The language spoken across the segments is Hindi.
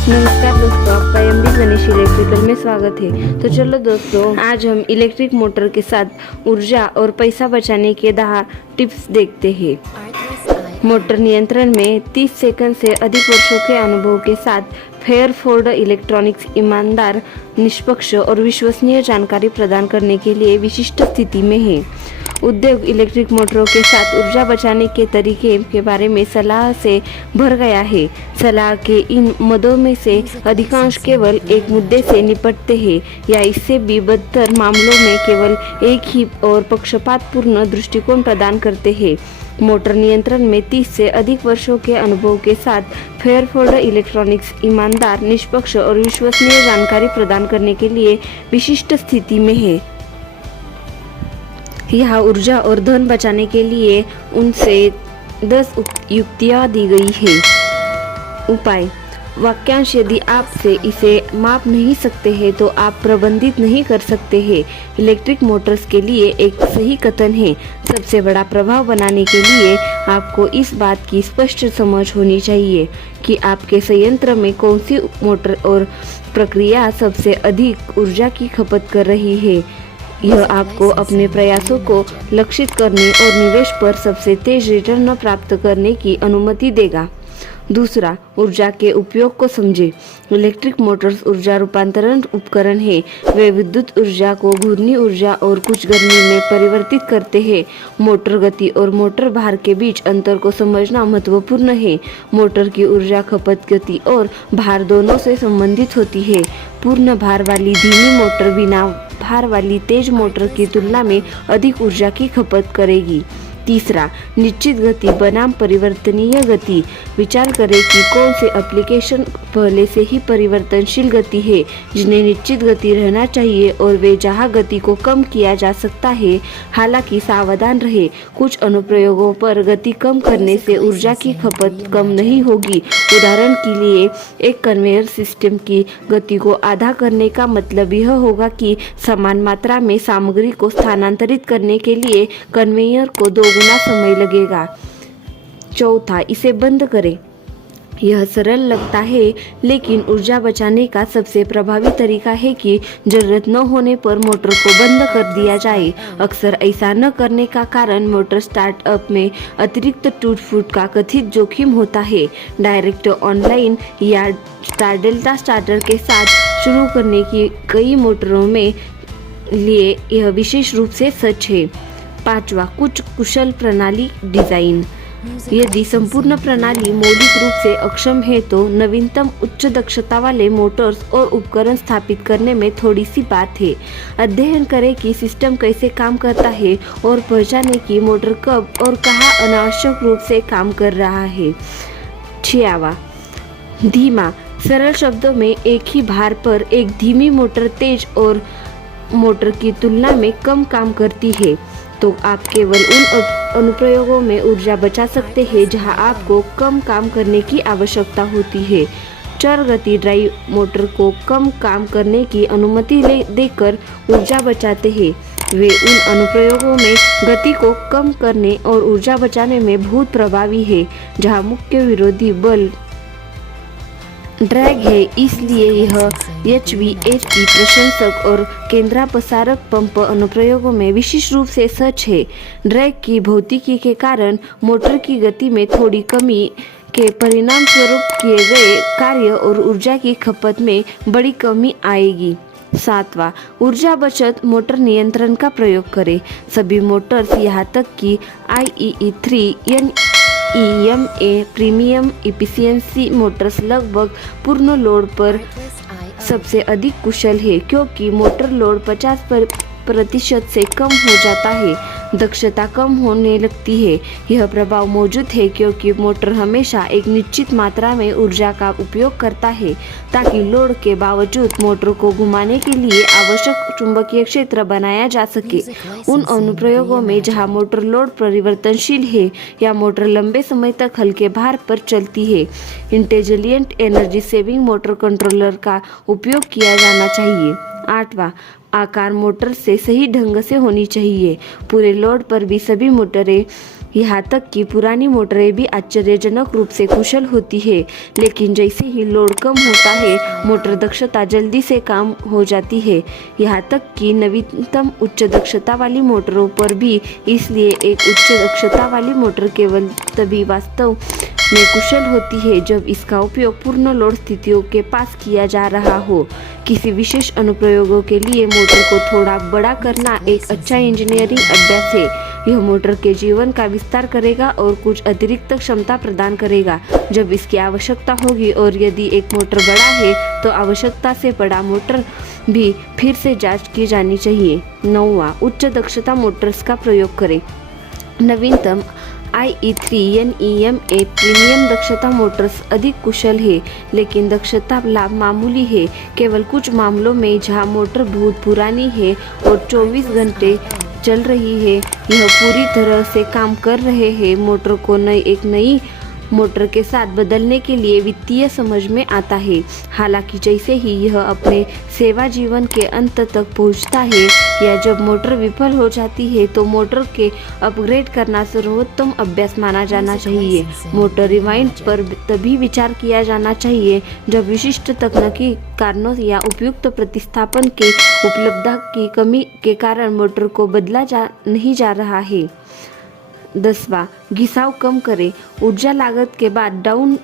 नमस्कार दोस्तों, आपका एमडी गणेश इलेक्ट्रिकल में स्वागत है। तो चलो दोस्तों, आज हम इलेक्ट्रिक मोटर के साथ ऊर्जा और पैसा बचाने के 10 टिप्स देखते हैं। मोटर नियंत्रण में 30 सेकंड से अधिक वर्षों के अनुभव के साथ फेयरफोर्ड इलेक्ट्रॉनिक्स ईमानदार, निष्पक्ष और विश्वसनीय जानकारी प्रदान करने के लिए विशिष्ट स्थिति में है। उद्योग इलेक्ट्रिक मोटरों के साथ ऊर्जा बचाने के तरीके के बारे में सलाह से भर गया है। सलाह के इन मदों में से अधिकांश केवल एक मुद्दे से निपटते हैं या इससे भी बदतर मामलों में केवल एक ही और पक्षपातपूर्ण दृष्टिकोण प्रदान करते हैं। मोटर नियंत्रण में 30 से अधिक वर्षों के अनुभव के साथ फेयरफोर्ड इलेक्ट्रॉनिक्स ईमानदार, निष्पक्ष और विश्वसनीय जानकारी प्रदान करने के लिए विशिष्ट स्थिति में है। यहाँ ऊर्जा और धन बचाने के लिए उनसे 10 युक्तियाँ दी गई है। उपाय: वाक्यांश: यदि आप से इसे माप नहीं सकते हैं तो आप प्रबंधित नहीं कर सकते हैं। इलेक्ट्रिक मोटर्स के लिए एक सही कथन है। सबसे बड़ा प्रभाव बनाने के लिए आपको इस बात की स्पष्ट समझ होनी चाहिए कि आपके संयंत्र में कौन सी मोटर और प्रक्रिया सबसे अधिक ऊर्जा की खपत कर रही है। यह आपको अपने प्रयासों को लक्षित करने और निवेश पर सबसे तेज रिटर्न प्राप्त करने की अनुमति देगा। दूसरा, ऊर्जा के उपयोग को समझें। इलेक्ट्रिक मोटर्स ऊर्जा रूपांतरण उपकरण है। वे विद्युत ऊर्जा को घूर्णी ऊर्जा और कुछ गर्मी में परिवर्तित करते हैं। मोटर गति और मोटर भार के बीच अंतर को समझना महत्वपूर्ण है। मोटर की ऊर्जा खपत गति और भार दोनों से संबंधित होती है। पूर्ण भार वाली धीमी मोटर बिना भार वाली तेज मोटर की तुलना में अधिक ऊर्जा की खपत करेगी। तीसरा, निश्चित गति बनाम परिवर्तनीय गति। विचार करें कि कौन से एप्लीकेशन पहले से ही परिवर्तनशील गति है, जिन्हें निश्चित गति रहना चाहिए, और वे जहां गति को कम किया जा सकता है। हालांकि सावधान रहे, कुछ अनुप्रयोगों पर गति कम करने से ऊर्जा की खपत कम नहीं होगी। उदाहरण के लिए, एक कन्वेयर सिस्टम की गति को आधा करने का मतलब यह होगा कि समान मात्रा में सामग्री को स्थानांतरित करने के लिए कन्वेयर को 2 गुना समय लगेगा। चौथा, इसे बंद करें। यह सरल लगता है, लेकिन ऊर्जा बचाने का सबसे प्रभावी तरीका है कि जरूरत न होने पर मोटर को बंद कर दिया जाए। अक्सर ऐसा न करने का कारण मोटर स्टार्टअप में अतिरिक्त टूट-फूट का कथित जोखिम होता है। डायरेक्ट ऑनलाइन या डेल्टा स्टार्टर के साथ शुरू करने की कई मोटरों में लिए यह विशेष रूप से सच है। पांचवा, कुछ कुशल प्रणाली डिजाइन। यदि संपूर्ण प्रणाली मौलिक रूप से अक्षम है तो नवीनतम उच्च दक्षता वाले मोटर्स और उपकरण स्थापित करने में थोड़ी सी बात है। अध्ययन करें कि सिस्टम कैसे काम करता है और पहचानें कि मोटर कब और कहाँ अनावश्यक रूप से काम कर रहा है। 6वां, धीमा। सरल शब्दों में, एक ही भार पर एक धीमी मोटर तेज और मोटर की तुलना में कम काम करती है। तो आप केवल उन अनुप्रयोगों में ऊर्जा बचा सकते हैं जहां आपको कम काम करने की आवश्यकता होती है। चर गति ड्राइव मोटर को कम काम करने की अनुमति देकर ऊर्जा बचाते हैं। वे उन अनुप्रयोगों में गति को कम करने और ऊर्जा बचाने में बहुत प्रभावी है जहां मुख्य विरोधी बल ड्रैग है। इसलिए यह HVAC प्रशंसक और केंद्रापसारक पंप अनुप्रयोगों में विशेष रूप से सच है। ड्रैग की भौतिकी के कारण मोटर की गति में थोड़ी कमी के परिणाम स्वरूप किए गए कार्य और ऊर्जा की खपत में बड़ी कमी आएगी। 7वां, ऊर्जा बचत मोटर नियंत्रण का प्रयोग करें। सभी मोटर्स, यहाँ तक कि IEE3 EMA premium efficiency Motors लगभग पूर्ण लोड पर सबसे अधिक कुशल है, क्योंकि मोटर लोड 50% से कम हो जाता है, दक्षता कम होने लगती है। यह प्रभाव मौजूद है क्योंकि मोटर हमेशा एक निश्चित मात्रा में ऊर्जा का उपयोग करता है, ताकि लोड के बावजूद मोटर को घुमाने के लिए आवश्यक चुंबकीय क्षेत्र बनाया जा सके। उन अनुप्रयोगों में जहां मोटर लोड परिवर्तनशील है या मोटर लंबे समय तक हल्के भार पर चलती है, intelligent energy saving motor controller का उपयोग किया जाना चाहिए। 8वां, आकार मोटर से सही ढंग से होनी चाहिए। पूरे लोड पर भी सभी मोटरें यहाँ तक कि पुरानी मोटरें भी आश्चर्यजनक रूप से कुशल होती है, लेकिन जैसे ही लोड कम होता है मोटर दक्षता जल्दी से कम हो जाती है। यहाँ तक कि नवीनतम उच्च दक्षता वाली मोटरों पर भी। इसलिए एक उच्च दक्षता वाली मोटर केवल तभी वास्तव में कुशल होती है जब इसका उपयोग पूर्ण लोड स्थितियों के पास किया जा रहा हो। किसी विशेष अनुप्रयोगों के लिए मोटर को थोड़ा बड़ा करना एक अच्छा इंजीनियरिंग अभ्यास है। यह मोटर के जीवन का विस्तार करेगा और कुछ अतिरिक्त क्षमता प्रदान करेगा जब इसकी आवश्यकता होगी, और यदि एक मोटर बड़ा है तो आवश्यकता से बड़ा मोटर भी फिर से जांच की जानी चाहिए। 9वां, उच्च दक्षता मोटर्स का प्रयोग करें। नवीनतम IE3 NEMA प्रीमियम दक्षता मोटर्स अधिक कुशल है, लेकिन दक्षता लाभ मामूली है। केवल कुछ मामलों में जहां मोटर बहुत पुरानी है और 24 घंटे चल रही है, यह पूरी तरह से काम कर रहे हैं। मोटर को एक नई मोटर के साथ बदलने के लिए वित्तीय समझ में आता है। हालांकि जैसे ही यह अपने सेवा जीवन के अंत तक पहुंचता है या जब मोटर विफल हो जाती है तो मोटर के अपग्रेड करना सर्वोत्तम अभ्यास माना जाना चाहिए। मोटर रिवाइंड पर तभी विचार किया जाना चाहिए जब विशिष्ट तकनीकी कारणों या उपयुक्त प्रतिस्थापन के उपलब्धता की कमी के कारण मोटर को बदला नहीं जा रहा है। 10वां, घिसाव कम करें। ऊर्जा लागत के बाद डाउन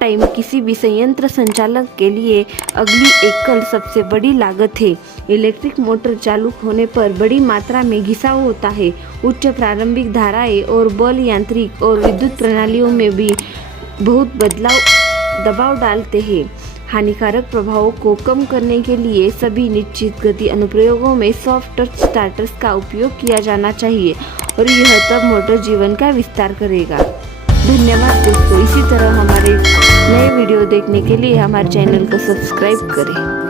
टाइम किसी भी संयंत्र संचालक के लिए अगली एकल सबसे बड़ी लागत है। इलेक्ट्रिक मोटर चालू होने पर बड़ी मात्रा में घिसाव होता है। उच्च प्रारंभिक धाराएं और बल यांत्रिक और विद्युत प्रणालियों में भी बहुत दबाव डालते हैं। हानिकारक प्रभावों को कम करने के लिए सभी निश्चित गति अनुप्रयोगों में सॉफ्ट टच स्टार्टर्स का उपयोग किया जाना चाहिए, और यह तब मोटर जीवन का विस्तार करेगा। धन्यवाद दोस्तों। इसी तरह हमारे नए वीडियो देखने के लिए हमारे चैनल को सब्सक्राइब करें।